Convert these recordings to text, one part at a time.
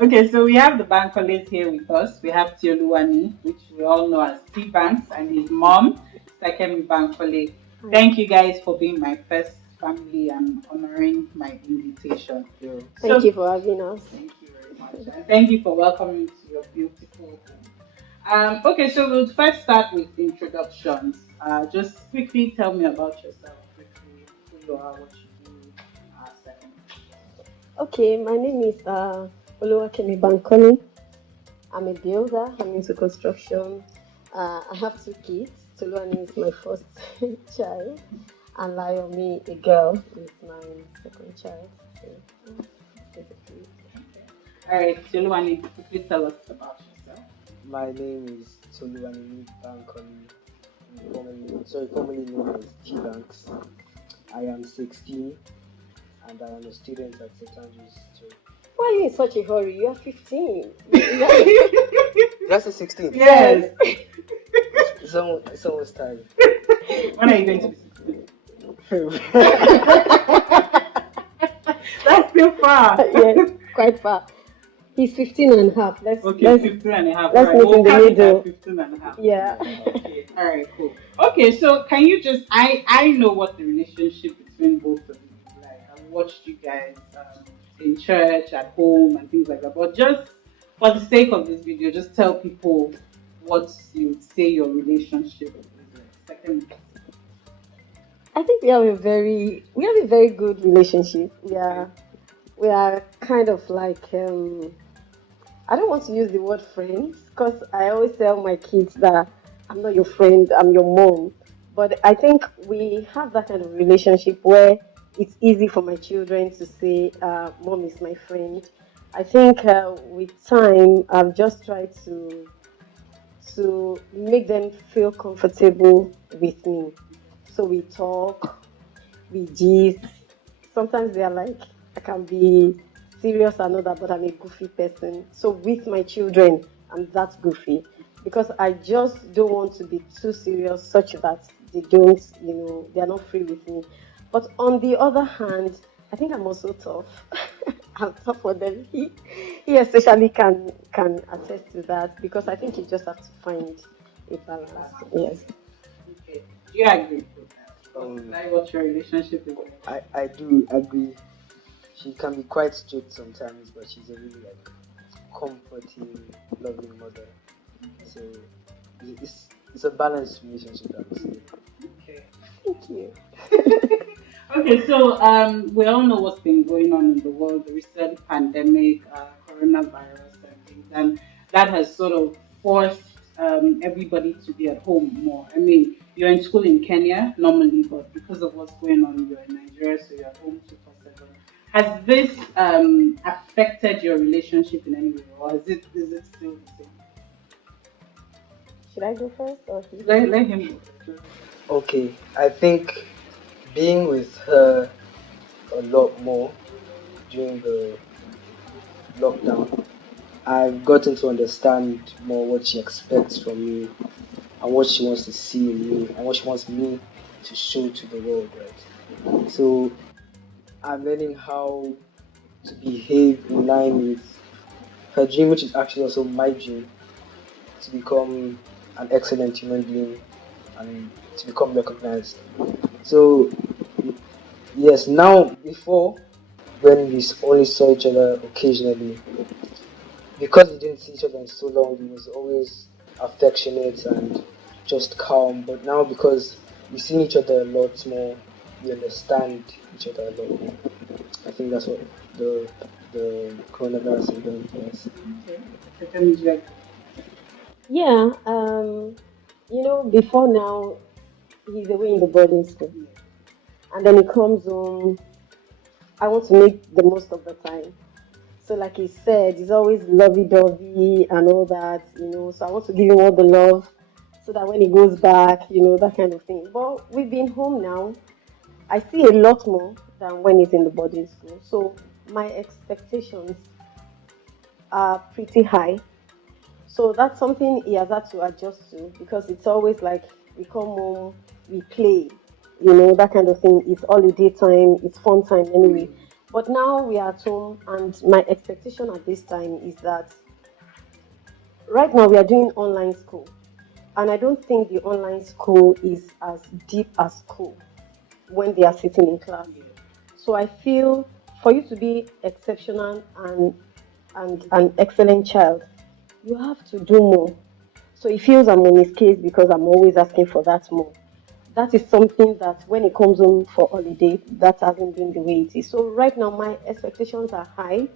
Okay, so we have the Bankole here with us. We have Tioluwani, which we all know as T Banks, and his mom, Sekemi Bankole. Thank you guys for being my first family and honoring my invitation. Yeah. Thank So, you for having us. thank you very much. And thank you for welcoming me to your beautiful home. Okay, so we'll first start with introductions. Just quickly tell me about yourself, quickly, who you are, what you do. Second. Okay, my name is Oluwakemi Bankoni. I'm a builder. I'm into construction. I have two kids. Toluwani is my first child, and Layomi, a girl, is my second child. So, basically. All right, Tioluwani, quickly tell us about yourself. My name is Toluwani Bankole, formerly known as T Banks. I am 16 and I am a student at St. Andrews. Why are you in such a hurry? You are 15. That's a 16. Yes. It's almost time. When are you going to be 16? That's too far. Yes, quite far. He's 15 and a half. Okay, 15 and a half. Let's Right. meet in the count it middle. at 15 and a half. Yeah. Okay. All right, cool. Okay, so can you just, I know what the relationship between both of you is like. I've watched you guys in church, at home, and things like that. But just for the sake of this video, just tell people what you would say your relationship is like. Second. I think we have a very good relationship. We are kind of like I don't want to use the word friends because I always tell my kids that I'm not your friend, I'm your mom. But I think we have that kind of relationship where it's easy for my children to say, "Mom is my friend." I think with time, I've just tried to make them feel comfortable with me. So we talk, we gist. Sometimes they are like, I can be serious and all that, but I'm a goofy person. So with my children, I'm that goofy because I just don't want to be too serious such that they don't, they are not free with me. But on the other hand, I think I'm also tough. I'm tough for them. He especially can attest to that because I think you just have to find a balance. Yes. Okay. Do you agree with that? Um, Like what your relationship is like? I do agree. She can be quite strict sometimes, but she's a really comforting, loving mother. So it's a balanced relationship, I would say. Okay. Thank you. Okay, so we all know what's been going on in the world, the recent pandemic, coronavirus, and things, and that has sort of forced everybody to be at home more. I mean, you're in school in Kenya normally, but because of what's going on, you're in Nigeria, so you're at home 24/7. Has this affected your relationship in any way, or is it still the same? Should I go first or he? Let him go. Okay, I think being with her a lot more during the lockdown, I've gotten to understand more what she expects from me and what she wants to see in me and what she wants me to show to the world, right? So I'm learning how to behave in line with her dream, which is actually also my dream, to become an excellent human being and to become recognized. So yes, now before when we only saw each other occasionally, because we didn't see each other in so long, it was always affectionate and just calm. But now, because we see each other a lot more, we understand each other a lot more. I think that's what the the coronavirus has done for us. Okay. Okay, tell me, like, Yeah, before now, he's away in the boarding school. yeah. And then he comes home. I want to make the most of the time. So, like he said, he's always lovey dovey and all that, So, I want to give him all the love so that when he goes back, that kind of thing. But we've been home now. I see a lot more than when he's in the boarding school. So, my expectations are pretty high. So that's something he has had to adjust to because it's always like we come home, we play, that kind of thing. It's holiday time, it's fun time anyway. But now we are at home, and my expectation at this time is that right now we are doing online school. And I don't think the online school is as deep as school when they are sitting in class. Yeah. So I feel for you to be exceptional and an excellent child, you have to do more. So he feels I'm on his case because I'm always asking for that more. That is something that when he comes home for holiday, that hasn't been the way it is. So right now my expectations are high.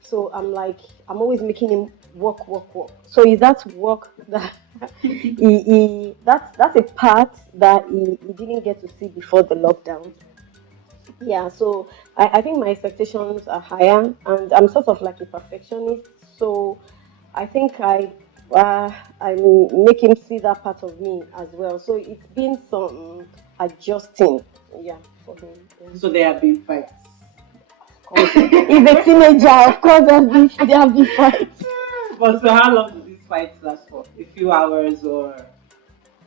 So I'm like, I'm always making him work, work, work. So is that work that that's a part that he didn't get to see before the lockdown. Yeah, so I think my expectations are higher, and I'm sort of like a perfectionist. So I think I make him see that part of me as well. So it's been some adjusting, yeah, for him. Yeah. So there have been fights. Of course, he's a teenager. Of course, there have been fights. But so how long do these fights last for? A few hours or a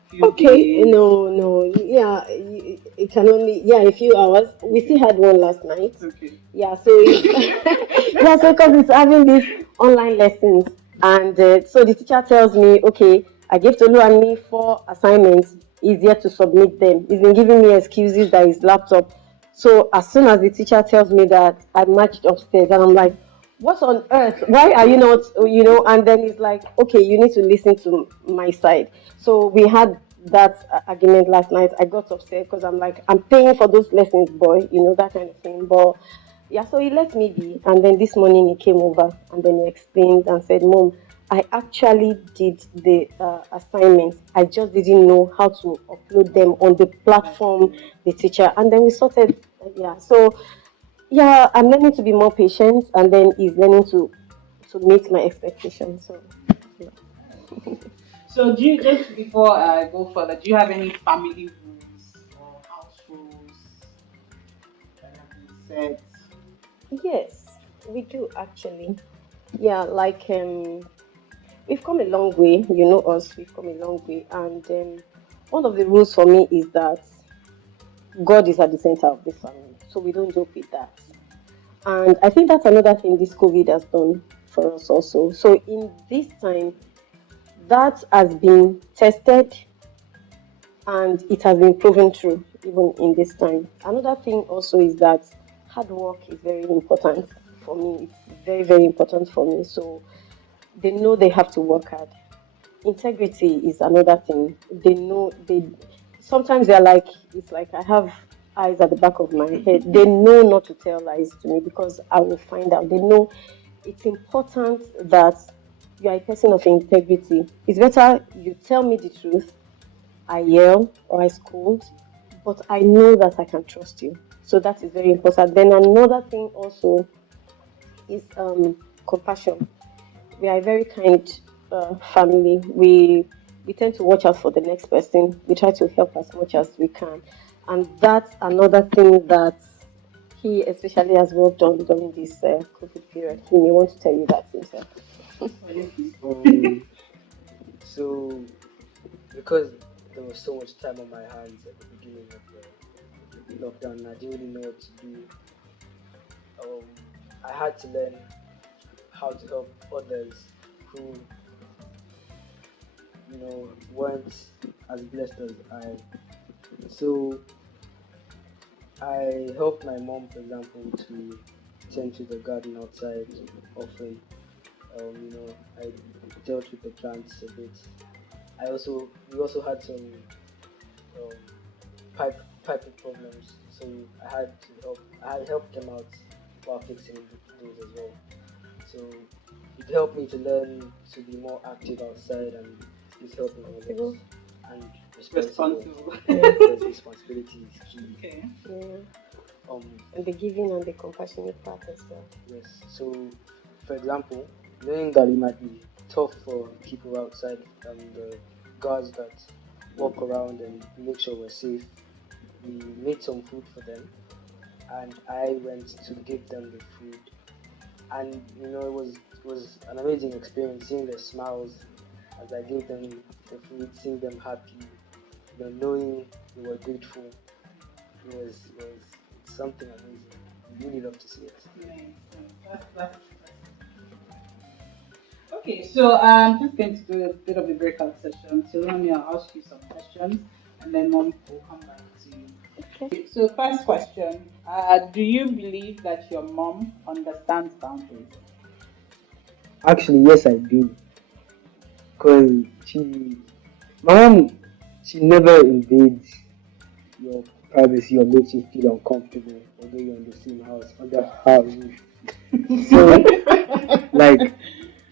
few Okay, days? no, no, yeah, it can only, yeah, a few hours. We still had one last night. Okay. Yeah, so it's yeah, so because it's having these online lessons, and so the teacher tells me, okay, I gave Tolu and me 4 assignments. He's yet to submit them. He's been giving me excuses that his laptop. So as soon as the teacher tells me that, I marched upstairs, and I'm like, what on earth? Why are you not, And then he's like, okay, you need to listen to my side. So we had that argument last night. I got upset because I'm like, I'm paying for those lessons, boy, that kind of thing. But yeah, so he let me be. And then this morning he came over and then he explained and said, Mom, I actually did the assignments. I just didn't know how to upload them on the platform, the teacher. And then we sorted, yeah. So yeah, I'm learning to be more patient, and then he's learning to meet my expectations. So yeah. So do you, just before I go further, do you have any family rules or house rules that have been set? Yes, we do actually. Yeah, like we've come a long way. You know us, we've come a long way, and one of the rules for me is that God is at the center of this family, so we don't joke with that. And I think that's another thing this COVID has done for us also. So in this time, that has been tested and it has been proven true even in this time. Another thing also is that hard work is very important for me. It's very, very important for me. So they know they have to work hard. Integrity is another thing. They know they sometimes they're like it's like I have eyes at the back of my head. They know not to tell lies to me because I will find out. They know it's important that you are a person of integrity. It's better you tell me the truth. I yell or I scold, but I know that I can trust you. So that is very important. Then another thing also is compassion. We are a very kind family. We tend to watch out for the next person. We try to help as much as we can, and that's another thing that he especially has worked on during this COVID period. He may want to tell you that himself. Um, so because there was so much time on my hands at the beginning of the lockdown, and I didn't really know what to do. Um, I had to learn how to help others who, weren't as blessed as I. So I helped my mom, for example, to tend to the garden outside often. I dealt with the plants a bit. We also had some um, piping problems, so I helped them out while fixing those as well. So it helped me to learn to be more active outside, and it's helping me a lot. Responsible. And responsible. Responsible. Because responsibility is key. Okay. Yeah. Um, And the giving and the compassionate part as well. yes. So, for example, knowing that it might be tough for people outside and the guards that walk around and make sure we're safe, we made some food for them, and I went to give them the food, and it was an amazing experience seeing their smiles as I gave them the food, seeing them happy, knowing they were grateful. It was something amazing. I really love to see it. Nice. That's okay. So just going to do a bit of a breakout session. So let me ask you some questions, and then mom will come back to you. Okay. So first question: do you believe that your mom understands boundaries? Actually, yes, I do. Cause my mom, she never invades your privacy or makes you feel uncomfortable, although you're in the same house under her roof. So, like,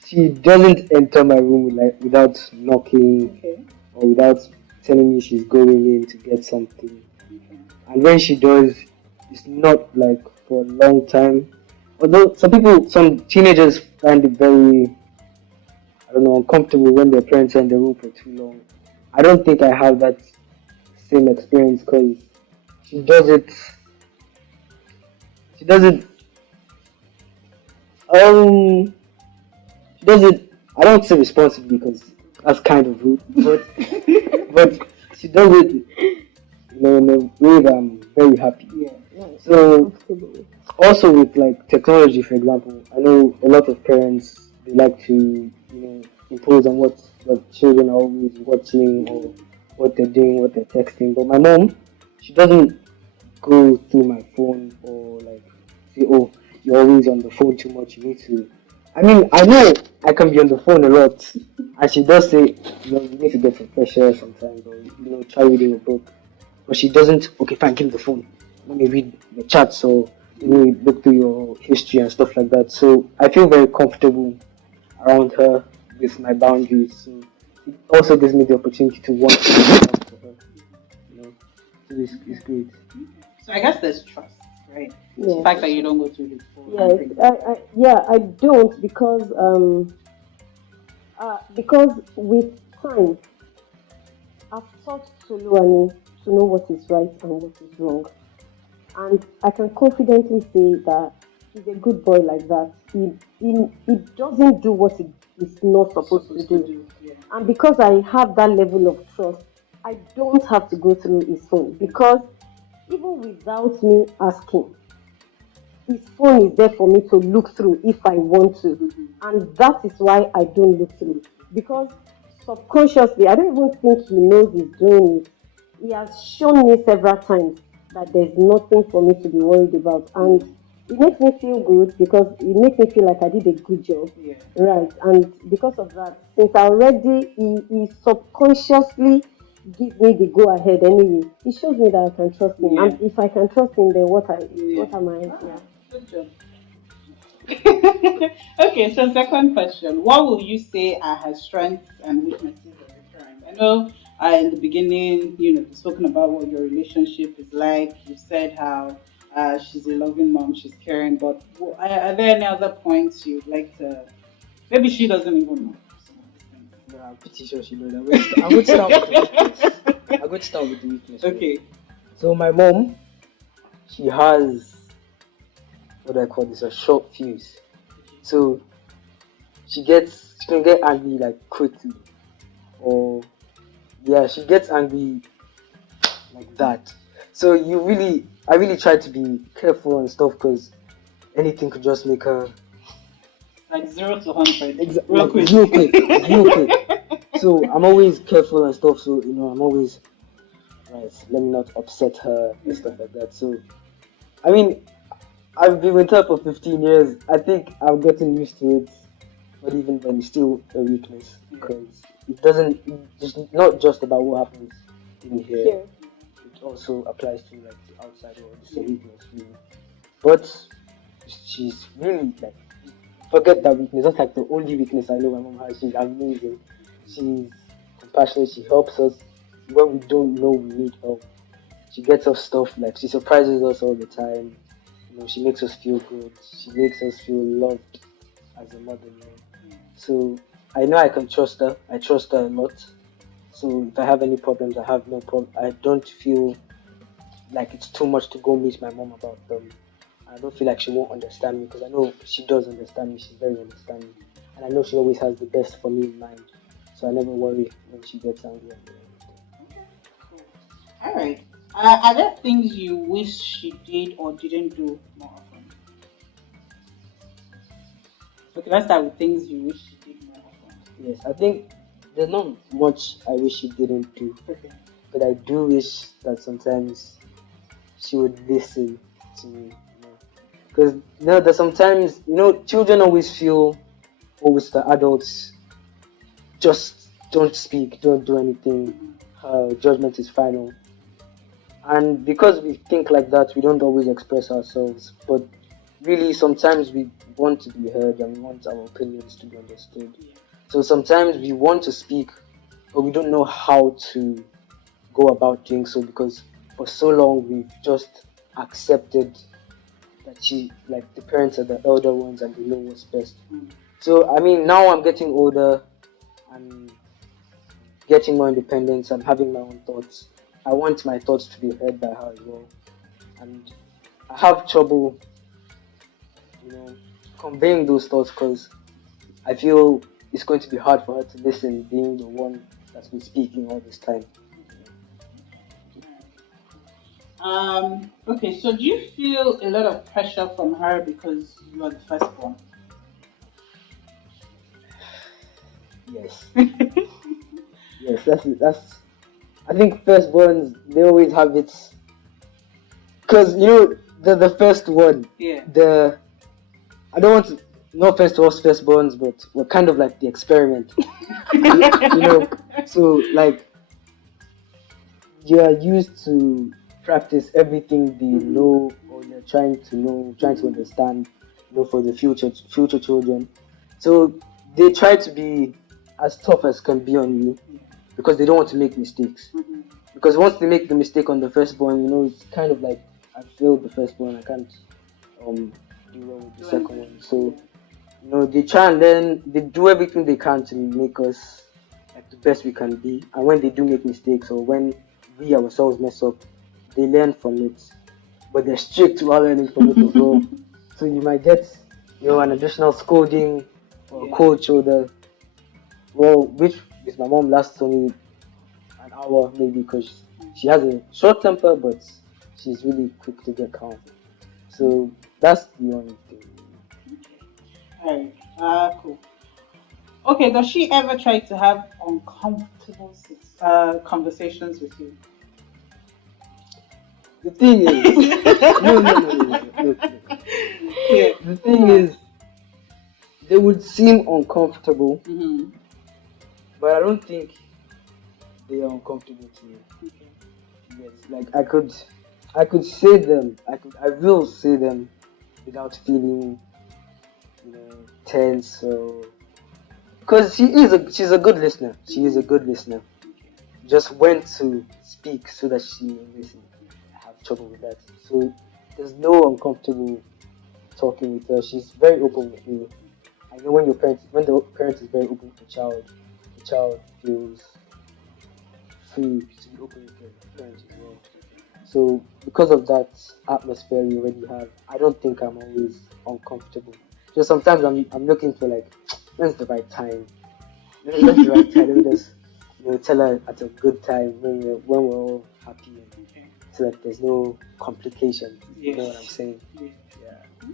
she doesn't enter my room like without knocking Okay. or without telling me she's going in to get something. Okay. And when she does, it's not like for a long time. Although some teenagers find it very, I don't know, uncomfortable when their parents are in the room for too long. I don't think I have that same experience because she does it. She does it. Um, she does it. I don't say responsibly because that's kind of rude, but she does it, in a way that I'm very happy. Yeah. So also with like technology, for example, I know a lot of parents they like to impose on what the children are always watching or what they're doing, what they're texting. But my mom, she doesn't go through my phone or like say, "Oh, you're always on the phone too much. You need to." I mean, I know I can be on the phone a lot, and she does say, "You need to get some fresh air sometimes, or try reading a book." But she doesn't. Okay, fine, give me the phone. Let me read the chats or let me look through your history and stuff like that. So I feel very comfortable around her with my boundaries. So it also gives me the opportunity to want to talk to her. So it's great. So I guess there's trust, right? The Yes. fact that you don't go through his phone. and Yes. things. I don't because with time I've taught Soluani to know what is right and what is wrong. And I can confidently say that he's a good boy like that. He doesn't do what he is not supposed to do. Yeah. And because I have that level of trust, I don't have to go through his phone because even without me asking, his phone is there for me to look through if I want to. Mhm. And that is why I don't look through. Because subconsciously, I don't even think he knows he's doing it. He has shown me several times that there's nothing for me to be worried about. And it makes me feel good because it makes me feel like I did a good job. Yeah. Right. And because of that, since he subconsciously gives me the go ahead anyway, it shows me that I can trust him. Yeah. And if I can trust him, then what Yeah. am I? Ah, Yeah. good job. Okay, so second question. What will you say are her strengths and weaknesses of your parents? I know in the beginning, you've spoken about what your relationship is like. You said how she's a loving mom, she's caring, but are there any other points you'd like to, maybe she doesn't even know some of these things. No, I'm pretty sure she knows. I'm going to start with the weakness. I'm going to start with the weakness. right? Okay. So my mom, she has what do I call this? A short fuse. So she can get angry like quickly, or yeah, she gets angry like that. So I really try to be careful and stuff because anything could just make her Like 0 to 100. real quick, real quick. So I'm always careful and stuff. So I'm always right. Let me not upset her and stuff like that. So I mean, I've been with her for 15 years. I think I've gotten used to it, but even then, it's still a weakness because it doesn't. It's not just about what happens in here. Here. It also applies to like the outside world. It's a weakness, really. But she's really like forget that weakness. That's like the only weakness I know my mom has. She's amazing. She's compassionate. She helps us when we don't know we need help. She gets us stuff like she surprises us all the time. She makes us feel good. She makes us feel loved as a mother. So I know I can trust her. I trust her a lot. So if I have any problems, I have no problem. I don't feel like it's too much to go meet my mom about them. I don't feel like she won't understand me because I know she does understand me. She's very understanding, and I know she always has the best for me in mind. So I never worry when she gets angry at me. All right. Are there things you wish she did or didn't do more often? Okay, let's start with things you wish she did more often. Yes, I think there's not much I wish she didn't do, Okay. but I do wish that sometimes she would listen to me. Because there's sometimes children always feel always the adults just don't speak, don't do anything. Judgment is final. And because we think like that, we don't always express ourselves. But really, sometimes we want to be heard and we want our opinions to be understood. So sometimes we want to speak, but we don't know how to go about doing so because for so long we've just accepted that the parents are the elder ones and they know what's best. So I mean, now I'm getting older and getting more independence. I'm having my own thoughts. I want my thoughts to be heard by her as well. And I have trouble, conveying those thoughts because I feel it's going to be hard for her to listen, being the one that's been speaking all this time. Okay, so do you feel a lot of pressure from her because you are the firstborn? Yes. Yes, that's. I think firstborns they always have it, because the first one. Yeah. I don't want to. No offense to us firstborns, but we're kind of like the experiment. So like you are used to practice everything they know or they're trying to understand, for the future children. So they try to be as tough as can be on you because they don't want to make mistakes. Because once they make the mistake on the firstborn, it's kind of like I failed the firstborn, I can't do well with the second one. So they try and then they do everything they can to make us like the best we can be. And when they do make mistakes or when we ourselves mess up, they learn from it. But they're strict while learning from it as well. So you might get an additional scolding or a cold shoulder. Well, which with my mom lasts only an hour maybe because she has a short temper, but she's really quick to get calm. So that's the only thing. Alright, cool. Okay, does she ever try to have uncomfortable conversations with you? The thing is, no. Yeah. The thing is, they would seem uncomfortable, but I don't think they are uncomfortable to me. Okay. Yes, like I could say them. I will say them without feeling, tense or. Because she's a good listener. She is a good listener. Just when to speak so that she will listen. I have trouble with that. So there's no uncomfortable talking with her. She's very open with me. I know when the parent is very open with the child feels free to be open with the parent as well. So because of that atmosphere we already have, I don't think I'm always uncomfortable. Just sometimes I'm looking for like, when's the right time? When's the right time? Let me just tell her at a good time when we're all happy and so that there's no complications. You know what I'm saying? Yeah.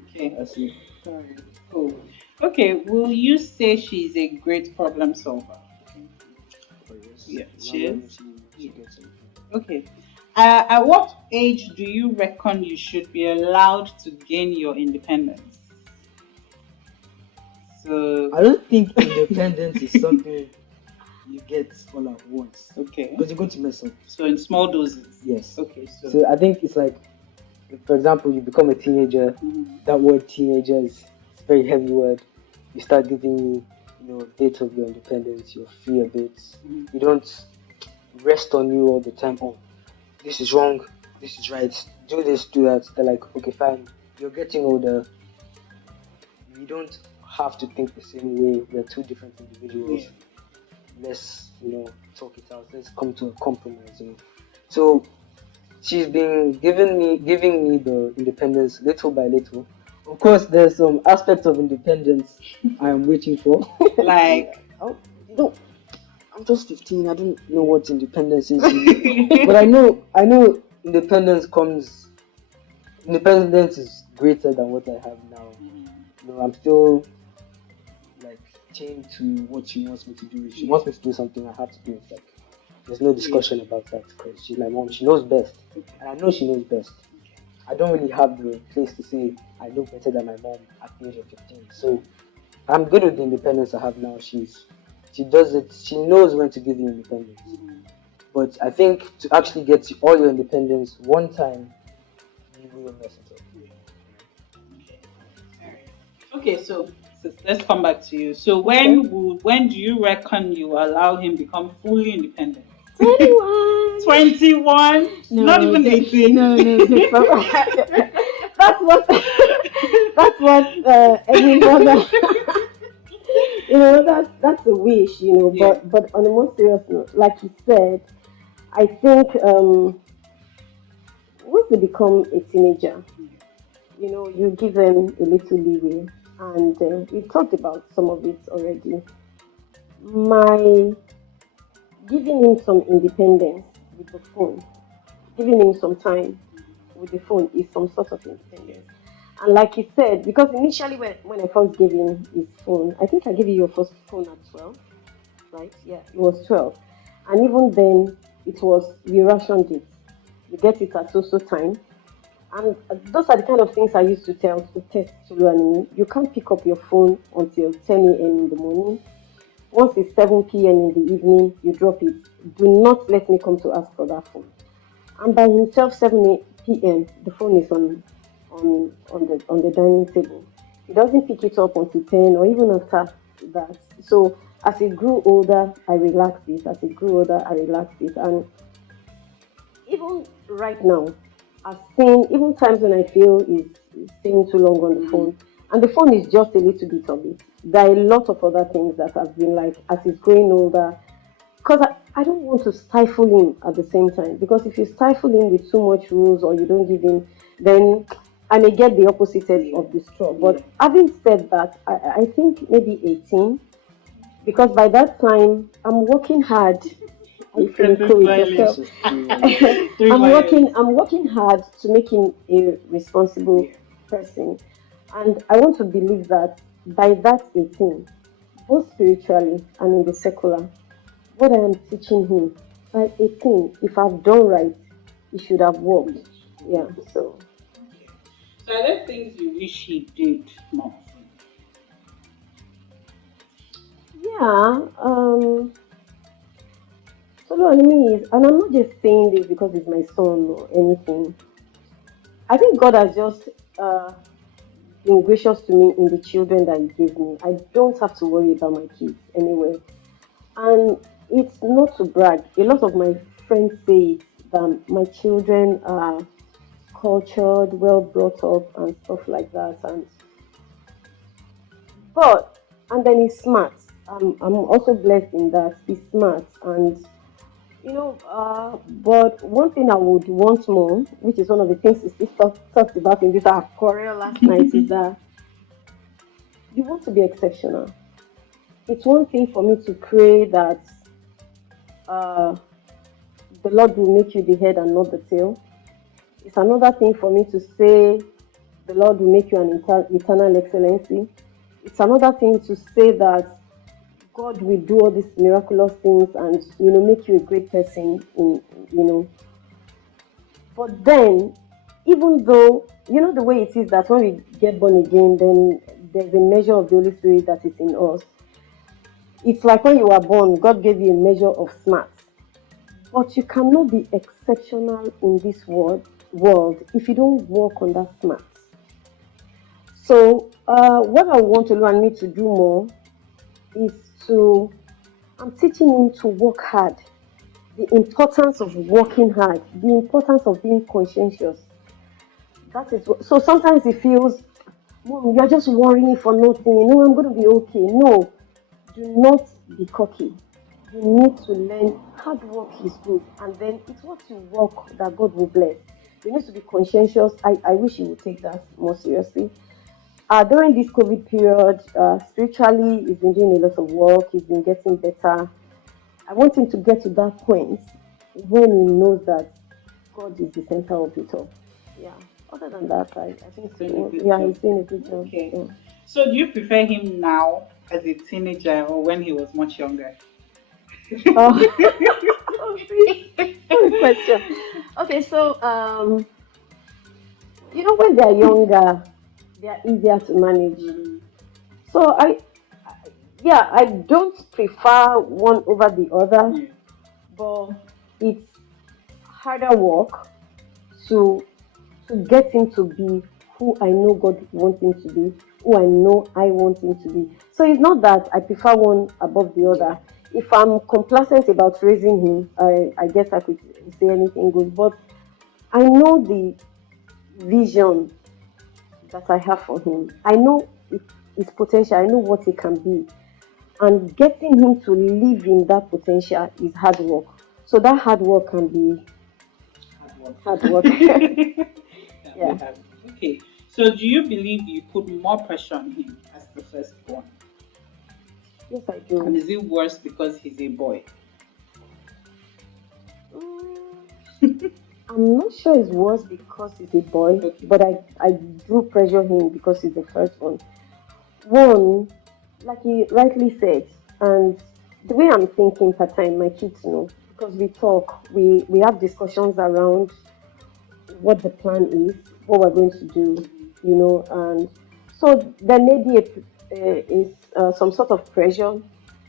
Okay. That's it. Sorry. Cool. Okay, will you say she's a great problem solver? Oh, yes. Yeah, she is. She gets it. Okay. At what age do you reckon you should be allowed to gain your independence? So, I don't think independence is something you get all at once okay. because you're going to mess up. So in small doses. Yes. Okay. So I think it's like, for example, you become a teenager. That word teenager is a very heavy word. You start giving, a bit of your independence. You're free a bit. You don't rest on you all the time. Oh, this is wrong. This is right. Do this, do that. They're like, okay, fine. You're getting older. You don't have to think the same way. We're two different individuals. Let's, talk it out. Let's come to a compromise. So she's been giving me the independence little by little. Of course, there's some aspects of independence I am waiting for. Like, oh, I'm just 15. I don't know what independence is, but I know independence is greater than what I have now. I'm still like chained to what she wants me to do. If she wants me to do something, I have to do it. Like, there's no discussion about that because she's my mom. She knows best, and I know she knows best. I don't really have the place to say I know better than my mom at the age of 15. So I'm good with the independence I have now. She does it. She knows when to give you independence. But I think to actually get all your independence one time, you will mess it up. Okay, so let's come back to you. So when do you reckon you allow him become fully independent? 21. 21? No, Not even 18. No, that's what every mother. That's a wish, Yeah. But on a more serious note, like you said, I think once they become a teenager, you give them a little leeway, and we talked about some of it already. My giving him some independence with the phone, giving him some time with the phone is some sort of independence. And like he said, because initially when I first gave him his phone, I think I gave you your first phone at 12, right? Yeah, it was 12. And even then, we rationed it. You get it at so time. And those are the kind of things I used to test Tulu and you can't pick up your phone until 10 a.m. in the morning. Once it's 7 p.m. in the evening, you drop it. Do not let me come to ask for that phone. And by himself, 7 p.m., the phone is on the dining table. He doesn't pick it up until 10 or even after that. So as he grew older, I relaxed it. And even right now, I've seen even times when I feel he's staying too long on the phone. And the phone is just a little bit of it. There are a lot of other things that have been like, as he's growing older, because I don't want to stifle him at the same time. Because if you stifle him with too much rules or you don't give him, then I may get the opposite end of the straw. But having said that, I think maybe 18, because by that time, I'm working hard. I'm working hard to make him a responsible person. And I want to believe that by that 18, both spiritually and in the secular, what I am teaching him, by 18, if I've done right, he should have worked. Yeah, so. So are there things you wish he did more? Yeah, so what I mean is, and I'm not just saying this because he's my son or anything. I think God has just been gracious to me in the children that He gave me. I don't have to worry about my kids anyway. And it's not to brag. A lot of my friends say that my children are cultured, well brought up, and stuff like that. And then he's smart. I'm also blessed in that he's smart, and but one thing I would want more, which is one of the things we still talked about in this our quarrel last night, is that you want to be exceptional. It's one thing for me to pray that the Lord will make you the head and not the tail. It's another thing for me to say the Lord will make you an eternal excellency. It's another thing to say that God will do all these miraculous things and make you a great person. But then, even though, you know, the way it is that when we get born again, then there's a measure of the Holy Spirit that is in us. It's like when you were born, God gave you a measure of smarts. But you cannot be exceptional in this world if you don't work on that smarts. So, what I want to learn need to do more is to, I'm teaching him to work hard, the importance of working hard, the importance of being conscientious. That is what, so sometimes he feels, Mom, you're just worrying for nothing. No, I'm going to be okay. No, do not be cocky. You need to learn hard work is good, and then it's what you work that God will bless. You need to be conscientious. I wish you would take that more seriously. During this COVID period, spiritually, he's been doing a lot of work. He's been getting better. I want him to get to that point when he knows that God is the center of it all. Yeah. Other than that, I think He's doing a good yeah, job. he's doing a good job. Okay. Yeah. So, do you prefer him now as a teenager or when he was much younger? Oh, good question. Okay, so you know, when they're younger, they are easier to manage. Mhm. So yeah, I don't prefer one over the other, Yeah. but it's harder work to get him to be who I know God wants him to be, who I know I want him to be. So it's not that I prefer one above the other. If I'm complacent about raising him, I guess I could say anything good. But I know the vision that I have for him. I know his potential. I know what he can be. And getting him to live in that potential is hard work. So that hard work can be Hard work. hard work. Yeah. Okay. So, do you believe you put more pressure on him as the firstborn? Yes, I And do. is it worse because he's a boy? Mm, I'm not sure it's worse because he's a boy, Okay. but I do pressure him because he's the first one. One, like you rightly said, and the way I'm thinking per time, my kids know because we talk, we have discussions around what the plan is, what we're going to do, you know, and so there may be some sort of pressure.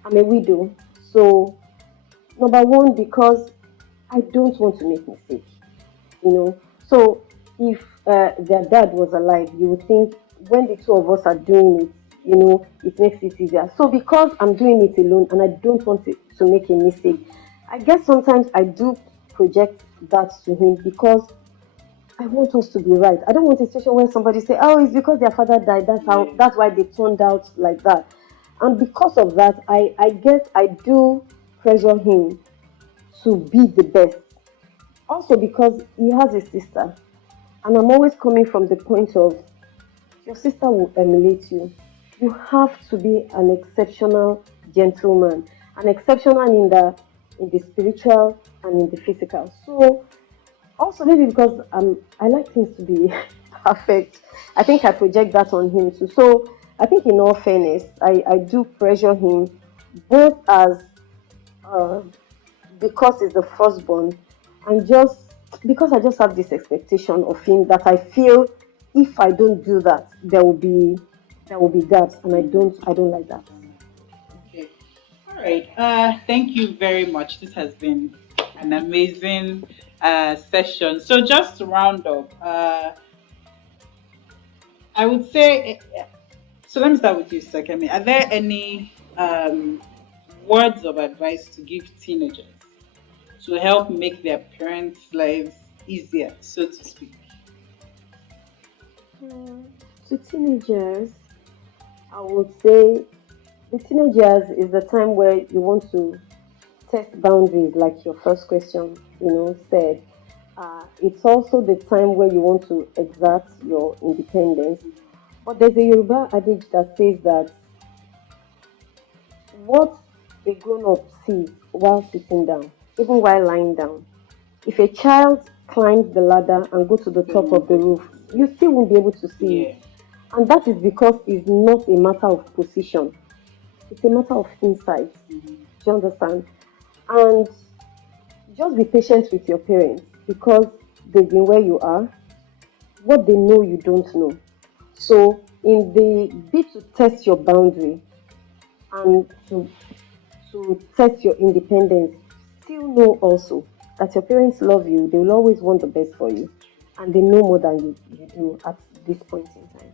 I'm a widow, so number one, because I don't want to make mistakes, you know. So if their dad was alive, you would think when the two of us are doing it, you know, it makes it easier. So because I'm doing it alone and I don't want it to make a mistake, I guess sometimes I do project that to him because I want us to be right. I don't want a situation where somebody say, "Oh, it's because their father died. Yeah. That's why they turned out like that." And because of that, I guess I do pressure him to be the best. Also because he has a sister, and I'm always coming from the point of your sister will emulate you. You have to be an exceptional gentleman, an exceptional in the spiritual and in the physical. So also maybe because I like things to be perfect. I think I project that on him too. So I think in all fairness, I do pressure him both as uh, because he's the firstborn and just because I just have this expectation of him that I feel if I don't do that, there will be gaps, and I don't like that. Okay. All right. Thank you very much. This has been an amazing session. So, just to round up, I would say. So, let me start with you, Sakemi. Are there any words of advice to give teenagers to help make their parents' lives easier, so to speak? Hmm, to teenagers, I would say the teenagers is the time where you want to test boundaries, like your first question, you know, said. It's also the time where you want to exert your independence. But there's a Yoruba adage that says that what a grown up sees while sitting down, even while lying down, if a child climbs the ladder and go to the top of the roof, you still won't be able to see Yeah. it. And that is because it's not a matter of position, it's a matter of insight. Mhm. Do you understand? And just be patient with your parents because they've been where you are, what they know you don't know. So, in the bid to test your boundary and to test your independence, still know also that your parents love you, they will always want the best for you, and they know more than you do at this point in time.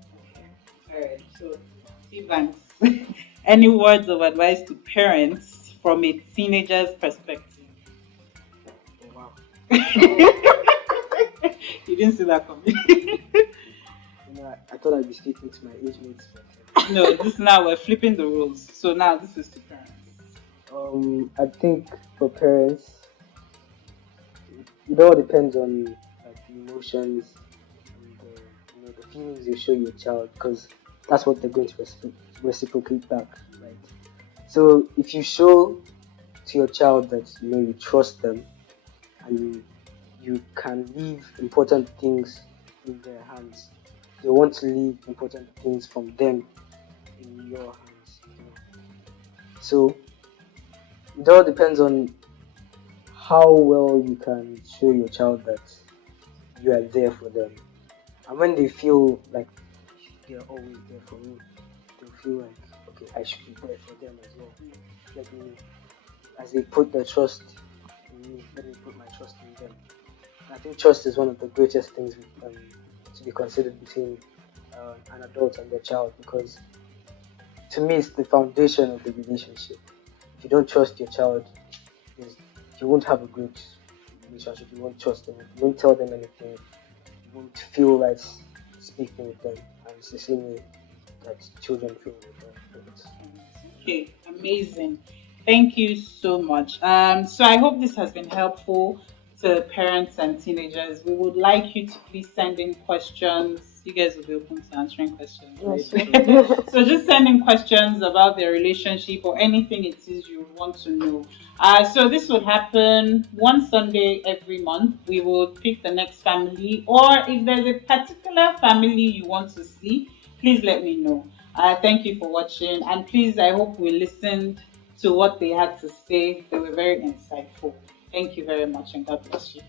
All right. So, T-Banks, any words of advice to parents from a teenager's perspective? Oh, wow. You didn't see that coming. I thought I'd be speaking to my age mates. No, this now we're flipping the rules. So now this is to parents. I think for parents, it all depends on like the emotions and the feelings you show your child, because that's what they're going to reciprocate back, right? So if you show to your child that you trust them and you can leave important things in their hands, they want to leave important things from them in your hands. So it all depends on how well you can show your child that you are there for them. And when they feel like they're always there for me, they'll feel like, okay, I should be there for them as well. Let me, as they put their trust in me, let me put my trust in them. I think trust is one of the greatest things to be considered between an adult and their child, because to me it's the foundation of the relationship. If you don't trust your child, you won't have a good relationship. You won't trust them. You won't tell them anything. You won't feel like speaking with them. And it's the same way that children feel with their parents. Okay, amazing. Thank you so much. So I hope this has been helpful to parents and teenagers. We would like you to please send in questions. You guys will be open to answering questions, right? So just send in questions about their relationship or anything it is you want to know. So this would happen one Sunday every month. We will pick the next family, or if there's a particular family you want to see, please let me know. Thank you for watching, and please, I hope we listened to what they had to say. They were very insightful. Thank you very much, and God bless you.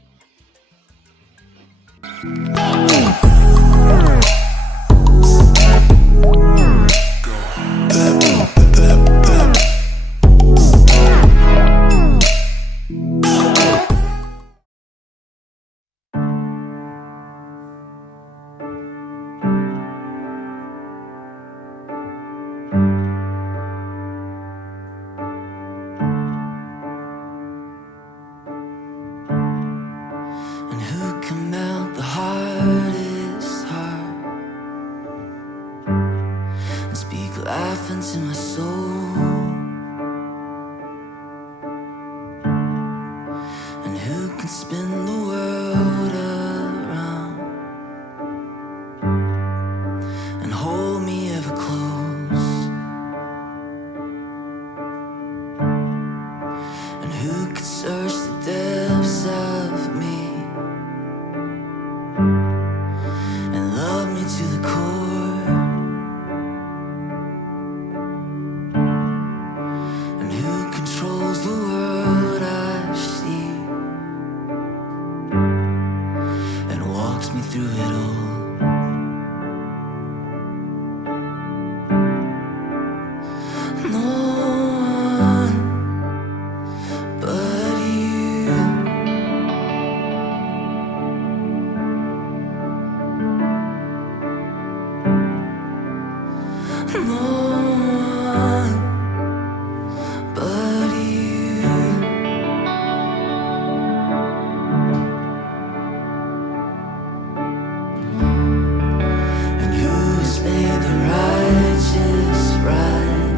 And who can melt the hardest heart and speak life into my soul? And who can spin the world around and hold me ever close? And who could search the depths of me and love me to the core? And who controls the world I see and walks me through it all? No one but you. No one but you. And who has made the righteous right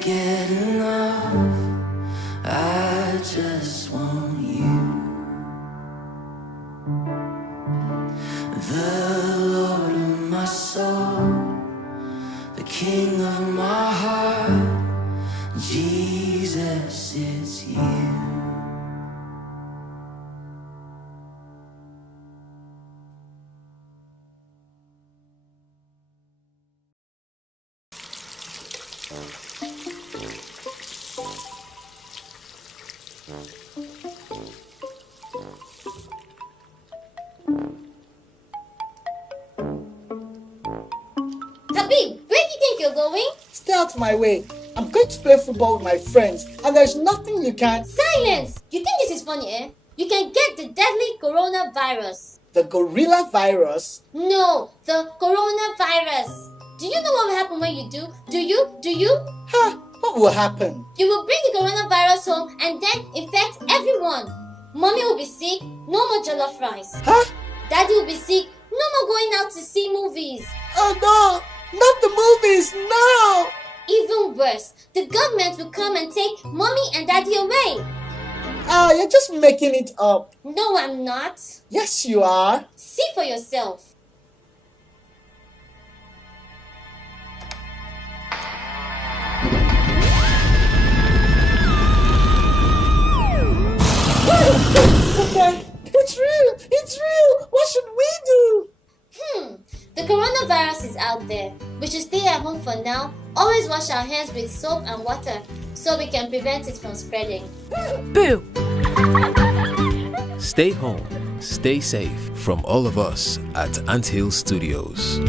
get enough. I just want you. The Lord of my soul, the King of my heart, Jesus, it's you. Habib, where do you think you're going? Stay out my way. I'm going to play football with my friends, and there's nothing you can't. Silence! You think this is funny, eh? You can get the deadly coronavirus. The gorilla virus? No, the coronavirus. Do you know what will happen when you do? Do you? Huh? What will happen? You will bring the coronavirus home and then infect everyone. Mommy will be sick, no more jollof rice. Huh? Daddy will be sick, no more going out to see movies. Oh no! Not the movies! No! Even worse, the government will come and take Mommy and Daddy away. Ah, you're just making it up. No, I'm not. Yes, you are. See for yourself. Okay, it's real! It's real! What should we do? The coronavirus is out there. We should stay at home for now. Always wash our hands with soap and water so we can prevent it from spreading. Boo! Stay home, stay safe from all of us at Ant Hill Studios.